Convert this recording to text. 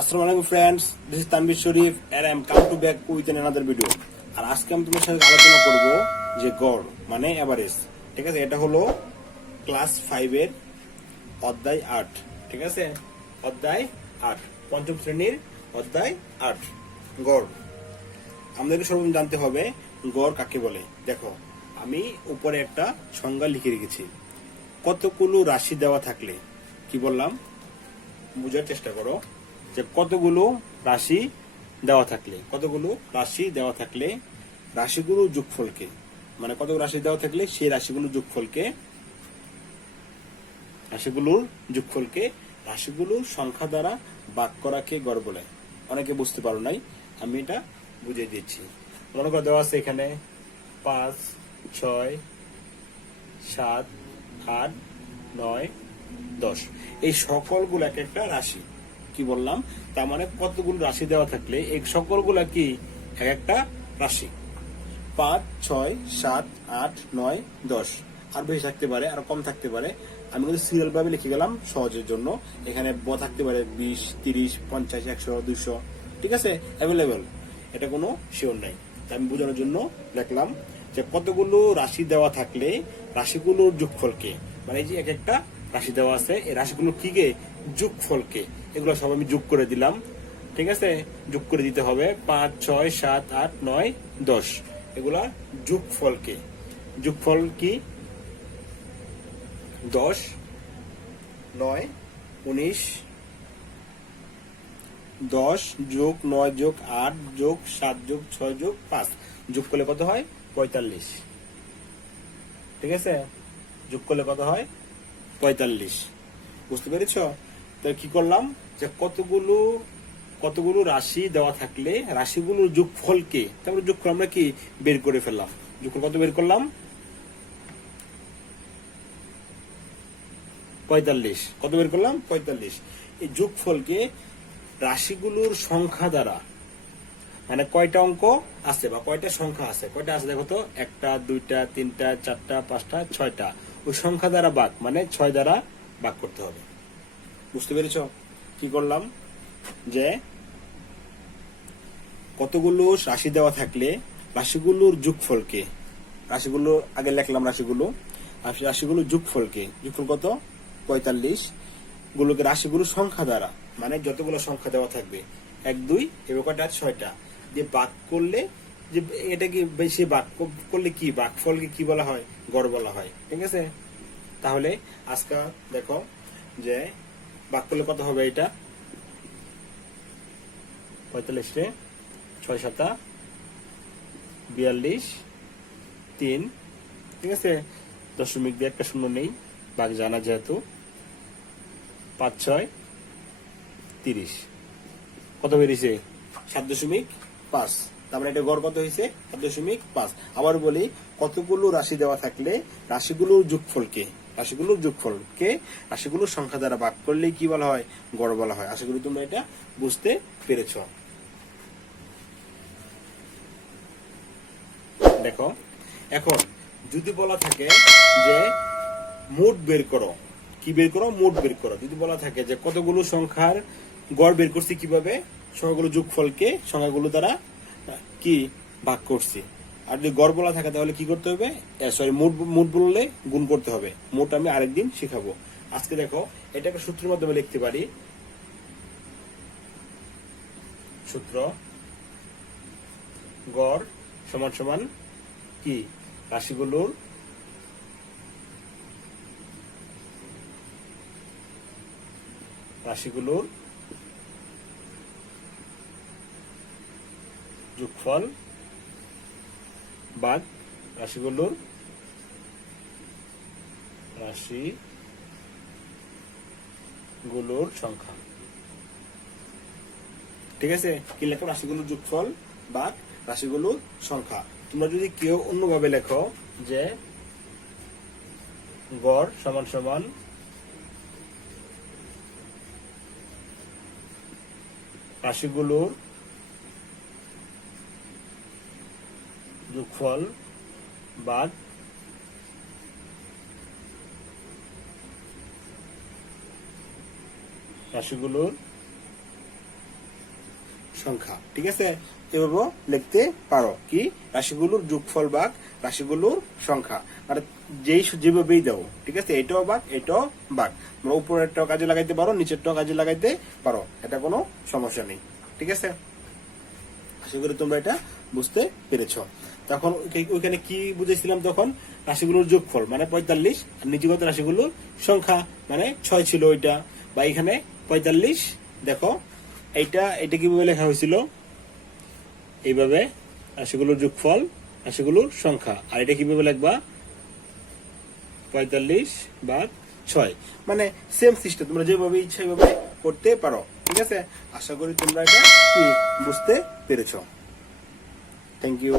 আসসালামু আলাইকুম friends, this is Tanvir Sharif and I am come to back with another video। আর আজকে আমি তোমার সাথে আলোচনা করব যে গড় মানে এভারেজ। ঠিক আছে, এটা হলো ক্লাস 5 এর অধ্যায় 8। ঠিক আছে, অধ্যায় 8, পঞ্চম শ্রেণীর অধ্যায় 8 গড়। আমাদেরকে সর্বপ্রথম জানতে হবে গড় কাকে বলে। দেখো, আমি উপরে একটা সংজ্ঞা লিখে রেখেছি। কতগুলো রাশি দেওয়া থাকলে, কি বললাম বোঝার চেষ্টা করো, যে কতগুলো রাশি দেওয়া থাকলে রাশিগুলো যোগফলকে, মানে কত রাশি দেওয়া থাকলে সেই রাশিগুলোর রাশিগুলোর সংখ্যা দ্বারা ভাগ করাকে গড় বলে। অনেকে বুঝতে পারো নাই, আমি এটা বুঝিয়ে দিচ্ছি। মনে করে দেওয়া আছে এখানে 5, 6, 7, 8, 9, 10, এই সকলগুলো এক একটা রাশি। কি বললাম, তার মানে কতগুলো রাশি দেওয়া থাকলে এই সকলগুলা কি এক একটা রাশি। 5, 6, 7, 8, 9, 10, আর বেশি থাকতে পারে, আর কম থাকতে পারে। আমি কিন্তু সিরিয়াল ভাবে লিখে গেলাম সহজের জন্য। এখানে থাকতে পারে 20, 30, 50, 100, 200। ঠিক আছে, অ্যাভেলেবেল, এটা কোনো শিওর নাই। তাই আমি বোঝানোর জন্য লিখলাম যে কতগুলো রাশি দেওয়া থাকলে রাশিগুলোর যোগফলকে, মানে এই যে এক একটা রাশি দেওয়া আছে, এই রাশিগুলো কি কে যোগফলকে, এগুলো সব আমি যোগ করে দিলাম। ঠিক আছে, যোগ করে দিতে হবে 5, 6, 7, 8, 9, 10, এগুলা যোগফলকে। যোগফল কি 10, 9, 19, 10 যোগ 9 যোগ 8 যোগ 7 যোগ 6 যোগ 5, যোগ করলে কত হয় 45। ঠিক আছে, যোগ করলে কত হয় 45। বুঝতে পেরেছ? তো কি করলাম, যে কতগুলো রাশি দেওয়া থাকলে রাশিগুলোর যোগফলকে, তারপরে যোগফল আমরা কি বের করে ফেললাম। যোগফল কত বের করলাম 45। কত বের করলাম 45। এই যোগফলকে রাশিগুলোর সংখ্যা দ্বারা, মানে কয়টা অঙ্ক আছে বা কয়টা সংখ্যা আছে, কয়টা আছে দেখো তো, 1টা 2টা 3টা 4টা 5টা 6টা, ওই সংখ্যা দ্বারা ভাগ, মানে 6 দ্বারা ভাগ করতে হবে। বুঝতে পেরেছ? কি করলাম, যে কতগুলো রাশি দেওয়া থাকলে রাশিগুলোর যোগফলকে, রাশিগুলো আগে লিখলাম, রাশিগুলোর যোগফলকে, যোগফল কত 45, গুলোকে রাশিগুলোর সংখ্যা দ্বারা, মানে যতগুলো সংখ্যা দেওয়া থাকবে 1, 2 এবার কয়টা 6টা দিয়ে ভাগ করলে, যে এটা কি বেশি ভাগ করলে কি ভাগফলকে কি বলা হয়, গড় বলা হয়। ঠিক আছে, তাহলে আজকে দেখো যে ভাগ করলে কত হবে, এটা 45 রে 6 7 42 3। ঠিক আছে, দশমিক দিয়ে একটা শূন্য নেই, ভাগ জানা যেহেতু, 5 6 30, কত বেরিয়েছে 7.5। তার মানে এটা গড় কত হয়েছে 7.5। আবার বলি, কতগুলো রাশি দেওয়া থাকলে রাশিগুলোর রাশিগুলোর সংখ্যা দ্বারা ভাগ করলে কি বলা হয়, গড় বলা হয়। আশা করি তোমরা এটা বুঝতে পেরেছ। দেখো, এখন যদি বলা থাকে যে মোট বের করো, কি বের করো, মোট বের করো। যদি বলা থাকে যে কতগুলো সংখ্যার গড় বের করছি, কিভাবে সংখ্যাগুলো যোগফলকে সংখ্যাগুলো দ্বারা কি ভাগ করছি। আর যদি গড় বলা থাকে তাহলে কি করতে হবে, সরি মোট বললে গুণ করতে হবে। মোট আমি আরেকদিন শেখাবো। আজকে দেখো, এটা একটা সূত্রের মাধ্যমে লিখতে পারি। সূত্র, গড় সমান সমান কি রাশিগুলোর যোগফল ভাগ রাশিগুলোর সংখ্যা। ঠিক আছে, কি লেখো, রাশিগুলোর যোগফল ভাগ রাশিগুলোর সংখ্যা। তোমরা যদি কেউ অন্যভাবে লেখো যে গড় সমান সমান রাশিগুলোর যোগফল ভাগ রাশিগুলোর সংখ্যা। ঠিক আছে, এভাবে লিখতে পারো কি রাশিগুলোর যোগফল ভাগ রাশিগুলোর সংখ্যা, মানে যেভাবেই দাও। ঠিক আছে, এটাও ভাগ এটাও ভাগ, তোমরা উপরেরটাও কাজে লাগাইতে পারো নিচেরটাও কাজে লাগাইতে পারো, এটা কোনো সমস্যা নেই। ঠিক আছে, আশা করি তোমরা এটা বুঝতে পেরেছ। তখন ওইখানে কি বুঝেছিলাম, তখন রাশিগুলোর যোগফল মানে 45 আর নিজগত রাশিগুলোর সংখ্যা মানে 6 ছিল ওইটা, বা এখানে 45। দেখো এটা কিভাবে লেখা হয়েছিল, এইভাবে রাশিগুলোর যোগফল রাশিগুলোর সংখ্যা, আর এটা কিভাবে লিখবা 45/6, মানে সেম সিস্টেম, তোমরা যেভাবে ইচ্ছা এইভাবে করতে পারো। ঠিক আছে, আশা করি তোমরা এটা কি বুঝতে পেরেছো। Thank you.